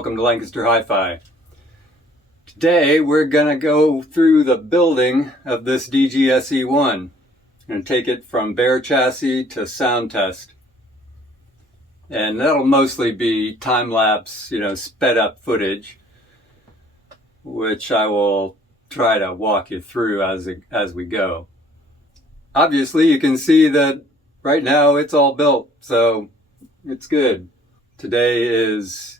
welcome to Lancaster Hi-Fi. Today we're going to go through the building of this DG-SE1. I'm going to take it from bare chassis to sound test. And that'll mostly be time-lapse, sped up footage, which I will try to walk you through as we go. Obviously you can see that right now it's all built, so it's good. Today is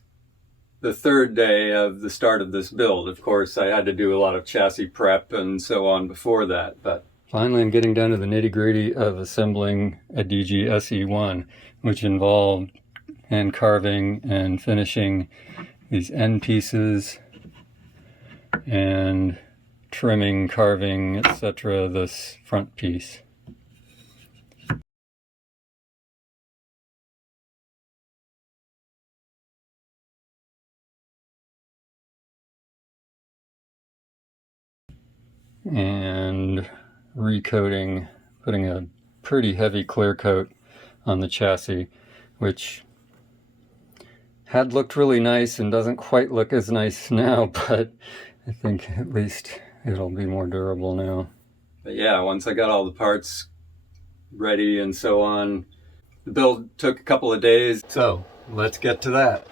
the third day of the start of this build. Of course, I had to do a lot of chassis prep and so on before that, but finally I'm getting down to the nitty-gritty of assembling a DG-SE1, which involved hand carving and finishing these end pieces and trimming, carving, etc. this front piece. And recoating, putting a pretty heavy clear coat on the chassis, which had looked really nice and doesn't quite look as nice now, but I think at least it'll be more durable now. But yeah, once I got all the parts ready and so on, the build took a couple of days, so let's get to that.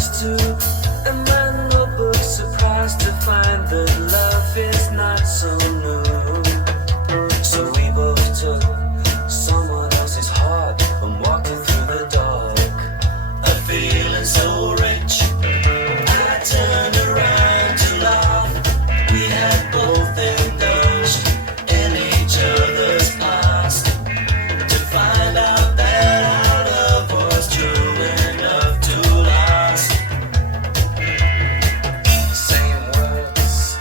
others too. And man will be surprised to find that love is not so new. So we both took someone else's heart and walking through the dark, a feeling so rich. I turned around to laugh. We had both indulged in each other's past to find out that our love was true enough to last. Same words,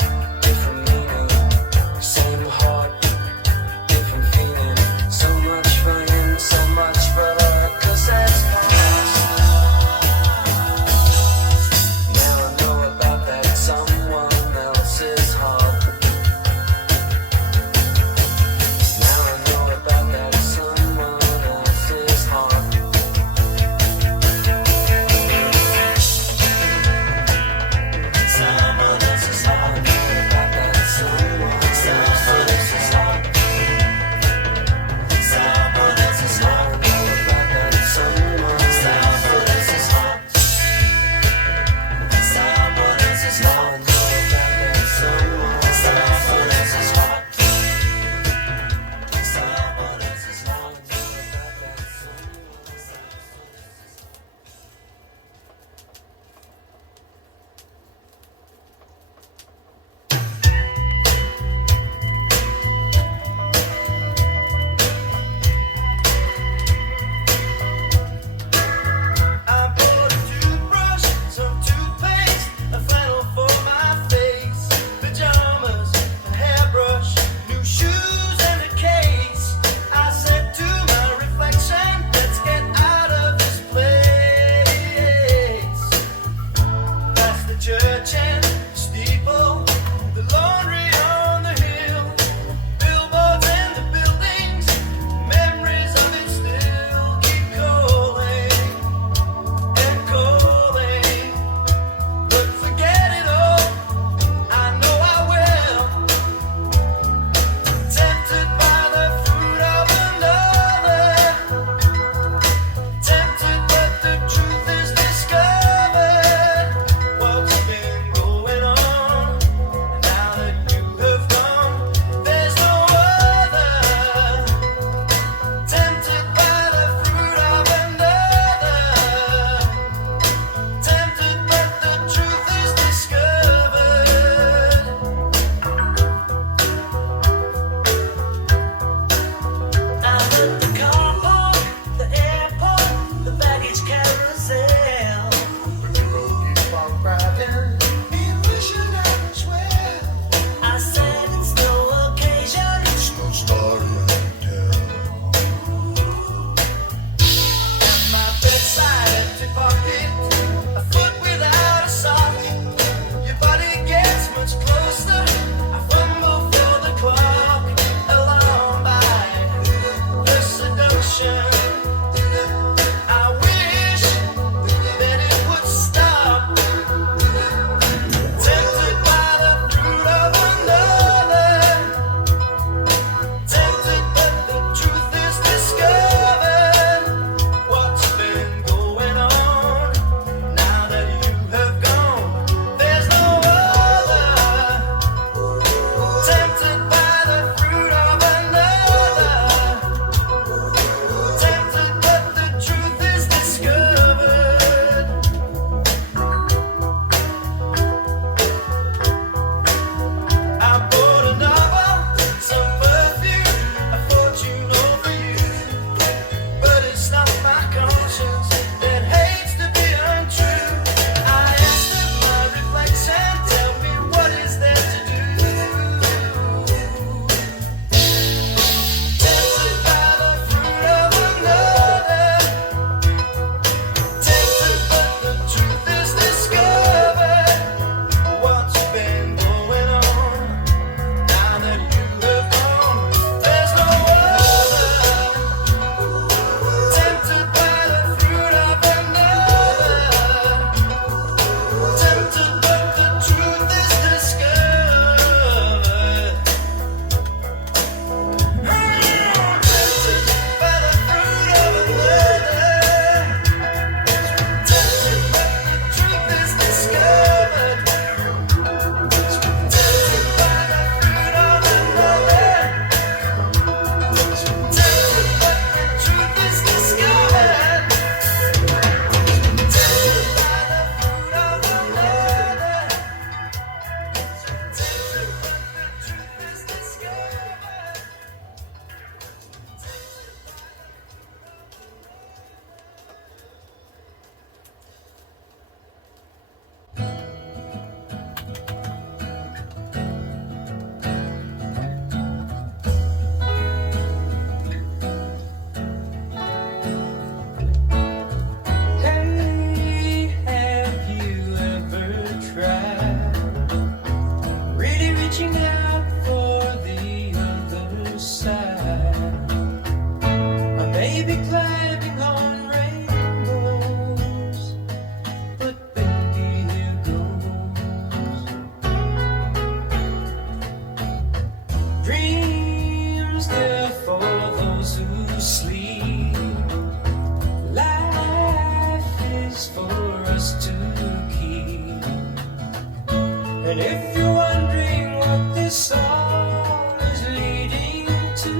And if you're wondering what this song is leading to,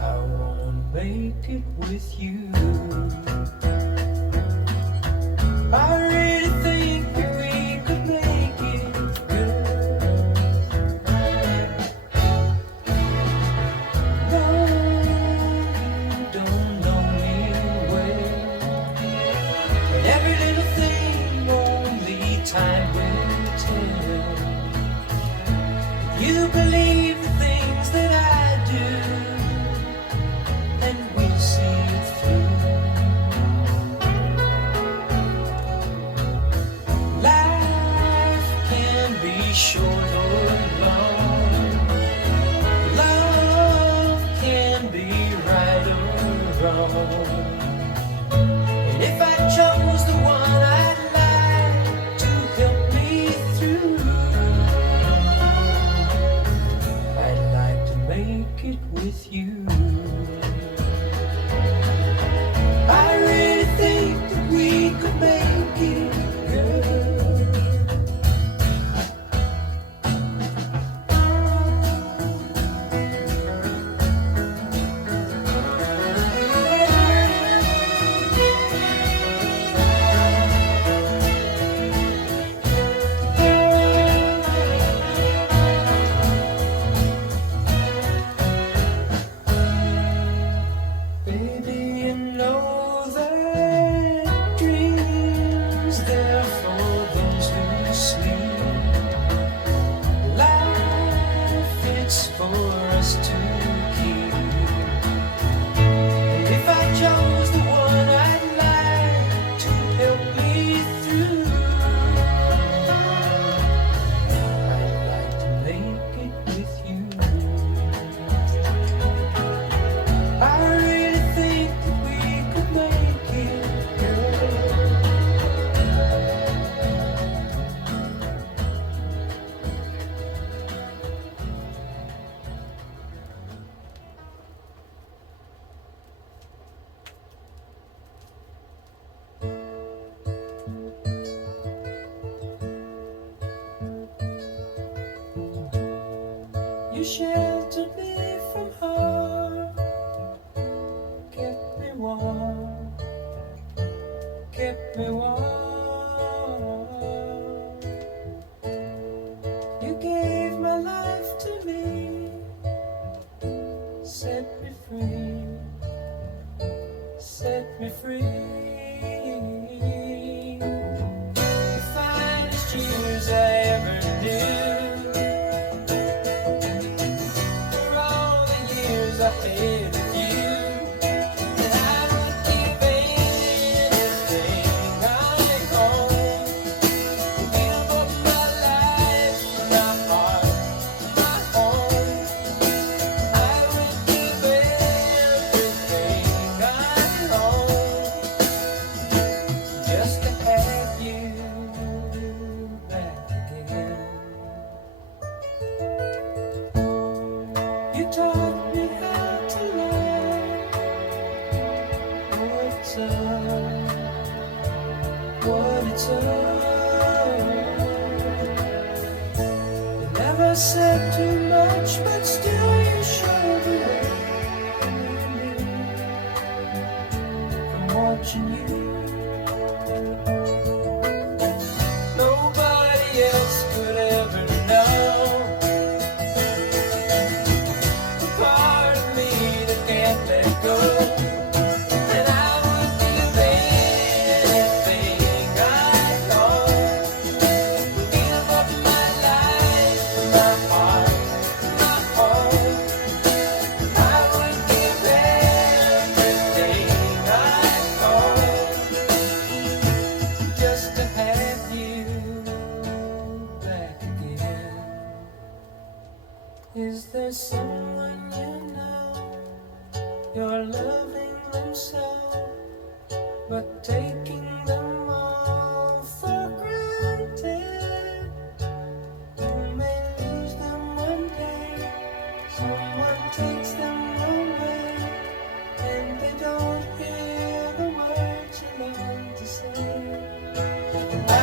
I wanna make it with you. I really think that we could make it good. No, you don't know me well, but every little thing only time will tell. If you believe the things that I do, and we'll see it through. Life can be short or long. Love can be right or wrong. And if I chose the one I'd like to help me through, I'd like to make it with you. I really think that we could make it good. Baby, you know that dreams they're for those who sleep. Life it's for us to keep. And if I chose the one I'd like to help me through, I'd like to make it with you. I really think that we could make it good. You sheltered me from harm, kept me warm, kept me warm. You gave my life to me, set me free, set me free. The finest years I ever knew. For all the years I had with you, and I would give anything I own to give up my life, my heart, my home. I would give everything I own just to have you back again. You taught me how to love. What's up? What it's up. You never said too much, but still you showed the way. From watching you, nobody else could ever know the part of me that can't let go. And I would give anything I own, give up my life, my heart, my home. I would give everything I own just to have you back again. Is there someone you know you're loving them so, but taking them all for granted? You may lose them one day, someone takes them away, and they don't hear the words you long to say. I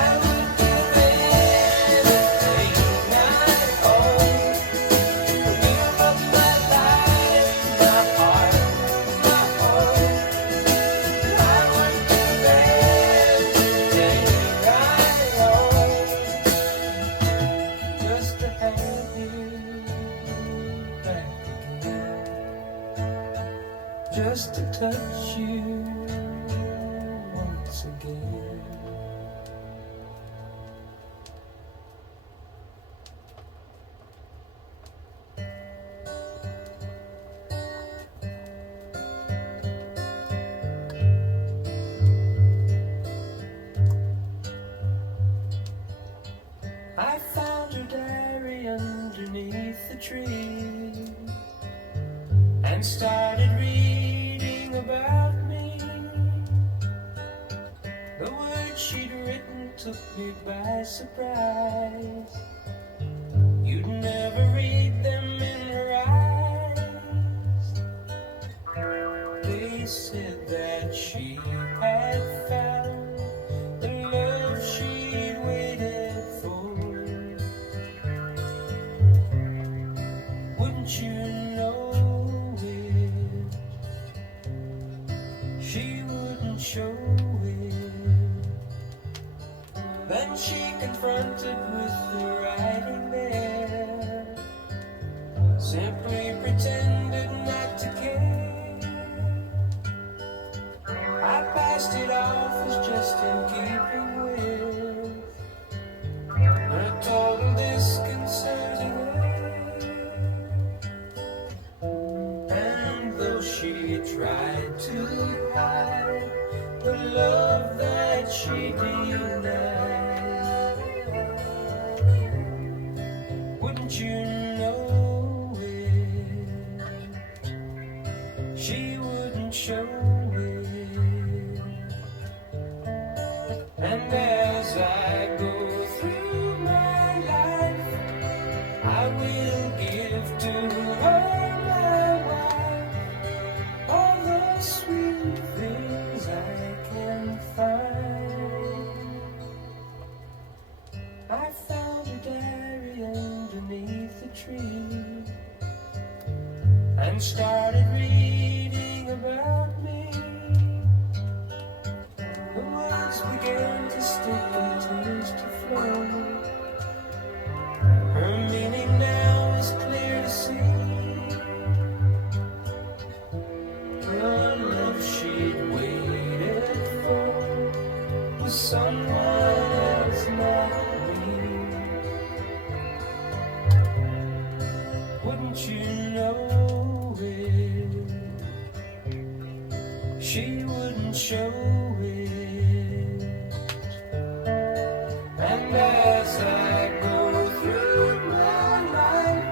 I found her diary underneath the tree and started reading about me. The words she'd written took me by surprise. You'd never read them in her eyes. They said that she had found the love she'd waited for. Wouldn't you know it? She wouldn't show it. Then she confronted with the writing there, simply pretended not to care. I passed it off as just in keeping with her total disconcerting way. And though she tried to hide the love that she denied, wouldn't you know it? She wouldn't show it. And as I go through my life, I will give to her, my wife, all the sweet things I can find. I found a diary underneath the tree and started reading about me. The words began to stick and tears to flow. Her meaning now is clear to see. The love she'd waited for was someone else, not me. Wouldn't you know it? She wouldn't show it. And as I go through my life,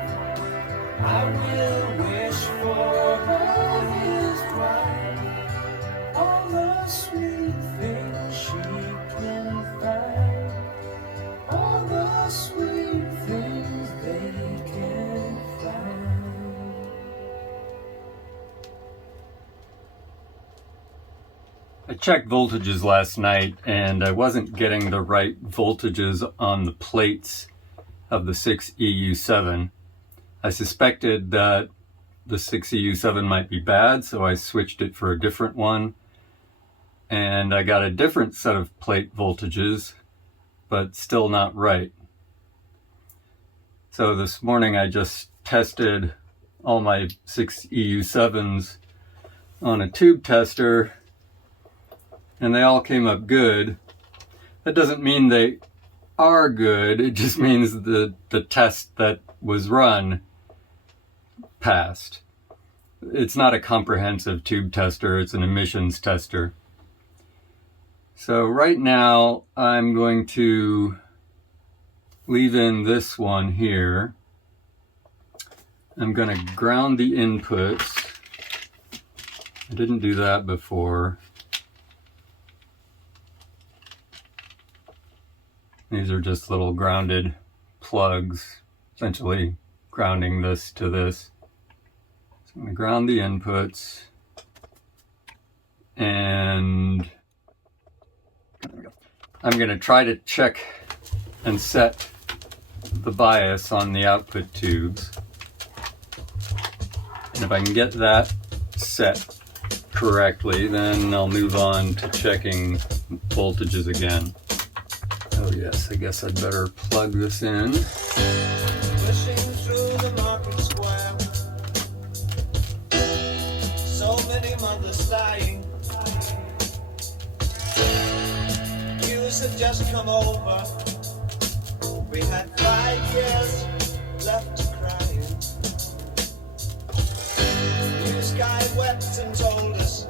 I will wish for her his wife, all the sweet things she can find, all the sweet things they can find. I checked voltages last night and I wasn't getting the right voltages on the plates of the 6EU7. I suspected that the 6EU7 might be bad, so I switched it for a different one. And I got a different set of plate voltages, but still not right. So this morning I just tested all my 6EU7s on a tube tester, and they all came up good. That doesn't mean they are good, it just means the test that was run passed. It's not a comprehensive tube tester, it's an emissions tester. So right now I'm going to leave in this one here. I'm going to ground the inputs. I didn't do that before. These are just little grounded plugs, essentially grounding this to this. So I'm going to ground the inputs, and I'm going to try to check and set the bias on the output tubes. And if I can get that set correctly, then I'll move on to checking voltages again. Oh yes, I guess I'd better plug this in. Pushing through the market square, so many mothers lying, news had just come over. We had 5 years left to cry. News guy wept and told us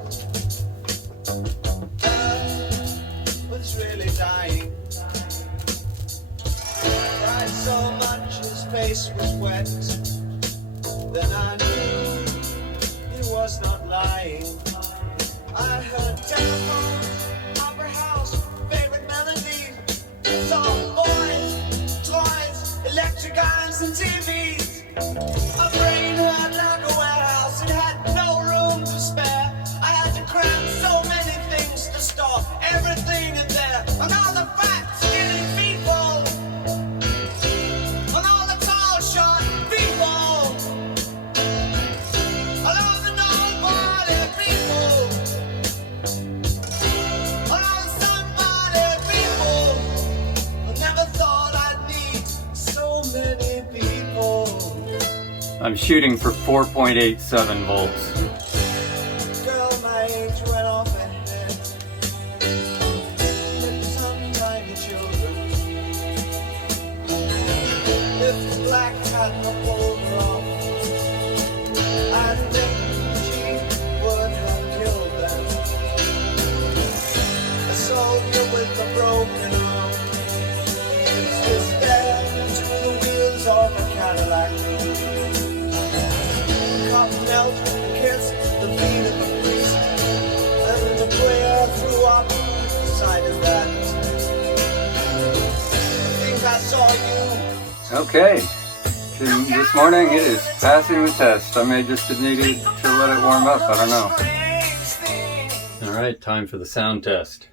Earth was really dying. Cried so much his face was wet. Then I knew he was not lying. I heard telephones, opera house, favorite melody, saw boys, toys, electric irons and TVs. My brain hurt like a warehouse, it had no room to spare. I had to cram so many things to store everything in there. And all the fat, skinny people, and all the tall, short people, and all the nobody people, and all the somebody people. I never thought I'd need so many people. I'm shooting for 4.87 volts. Girl my age went off ahead. With some tiny children. If the black hadn't pulled her off, I think she would have killed them. A soldier with a broken arm is dead to the wheels of a Cadillac. Cop knelt and kissed the feet of a priest, and a prayer threw up beside of that. I think I saw you. Okay, this morning it is passing the test. I may just have needed to let it warm up, I don't know. Alright, time for the sound test.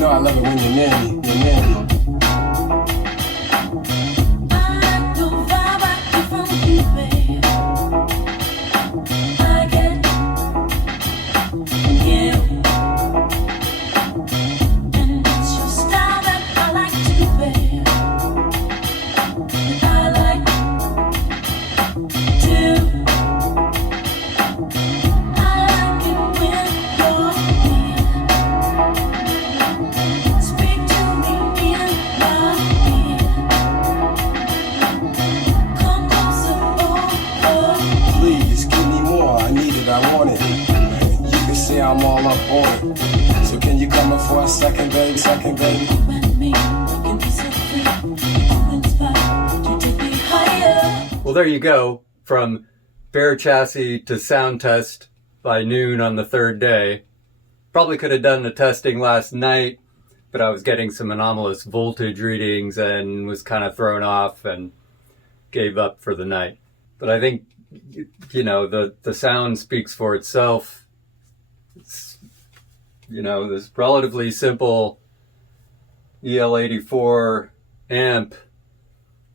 I love it when you're near me, you're near me. second, baby, second, baby. Well, there you go. From bare chassis to sound test by noon on the third day. Probably could have done the testing last night, but I was getting some anomalous voltage readings and was kind of thrown off and gave up for the night. But I think, you know, the sound speaks for itself. It's, you know, this relatively simple EL84 amp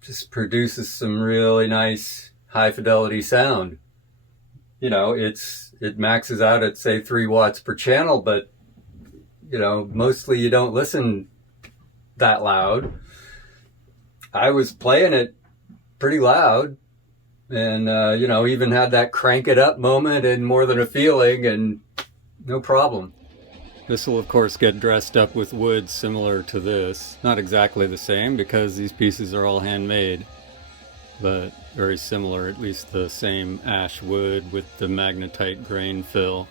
just produces some really nice high fidelity sound. You know, it maxes out at say 3 watts per channel, but you know, mostly you don't listen that loud. I was playing it pretty loud and you know, even had that crank it up moment in More Than a Feeling and no problem. This will of course get dressed up with wood similar to this. Not exactly the same because these pieces are all handmade, but very similar, at least the same ash wood with the magnetite grain fill.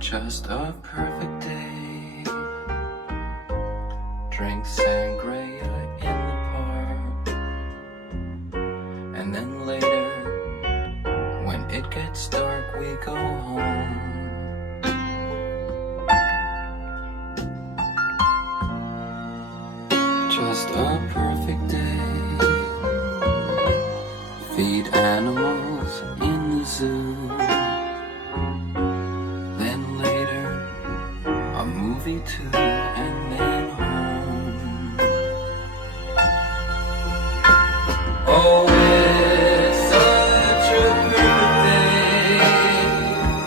Just a perfect day. Drink sangria in the park. And then later, when it gets dark, we go home. Just a perfect day. Feed animals in the zoo. Then later, a movie too, and then home. Oh, it's such a perfect day.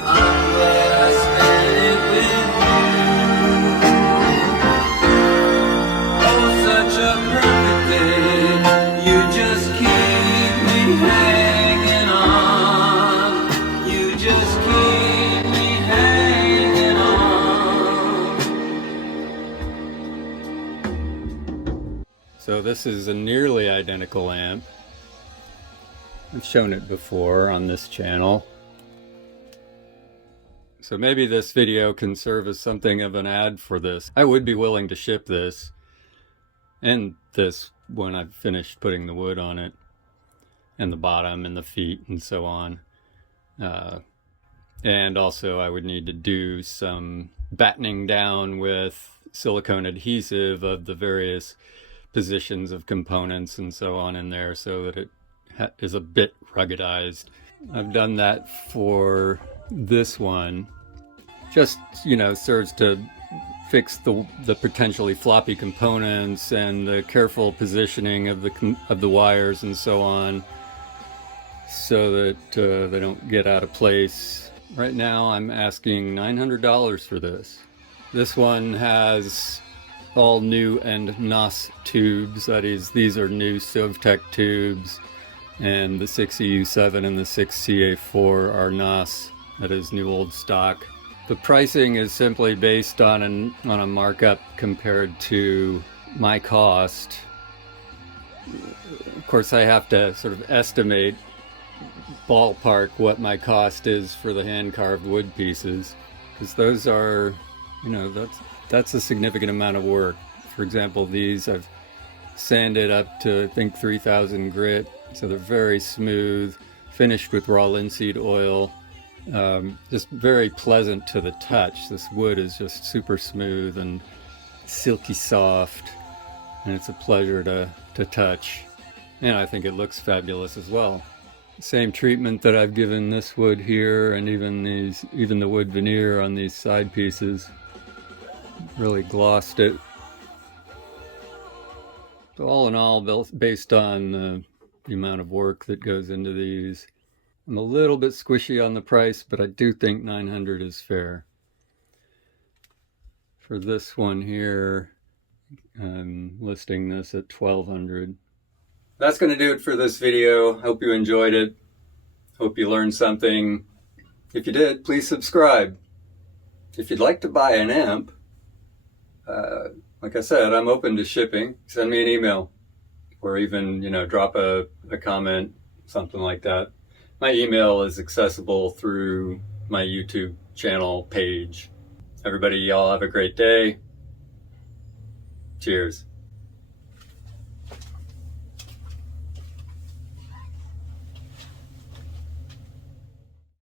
I'm glad I spent it with you. Oh, such a perfect day. You just keep me hanging on. You just keep me hanging on. So this is a nearly identical amp. I've shown it before on this channel. So maybe this video can serve as something of an ad for this. I would be willing to ship this and this when I've finished putting the wood on it and the bottom and the feet and so on. And also I would need to do some battening down with silicone adhesive of the various positions of components and so on in there so that it is a bit ruggedized. I've done that for this one. Just, you know, serves to fix the potentially floppy components and the careful positioning of the wires and so on, so that they don't get out of place. Right now I'm asking $900 for this. This one has all new and NOS tubes. That is, these are new Sovtech tubes, and the 6EU7 and the 6CA4 are NOS. That is new old stock. The pricing is simply based on a markup compared to my cost. Of course, I have to sort of estimate ballpark what my cost is for the hand-carved wood pieces, because those are, you know, that's a significant amount of work. For example, these I've sanded up to I think 3000 grit, so they're very smooth, finished with raw linseed oil. Just very pleasant to the touch. This wood is just super smooth and silky soft, and it's a pleasure to touch. And I think it looks fabulous as well. Same treatment that I've given this wood here, and even the wood veneer on these side pieces. Really glossed it. So all in all, based on the amount of work that goes into these, I'm a little bit squishy on the price, but I do think $900 is fair. For this one here, I'm listing this at $1,200. That's going to do it for this video. Hope you enjoyed it. Hope you learned something. If you did, please subscribe. If you'd like to buy an amp, like I said, I'm open to shipping. Send me an email or even, drop a comment, something like that. My email is accessible through my YouTube channel page. Everybody, y'all have a great day. Cheers.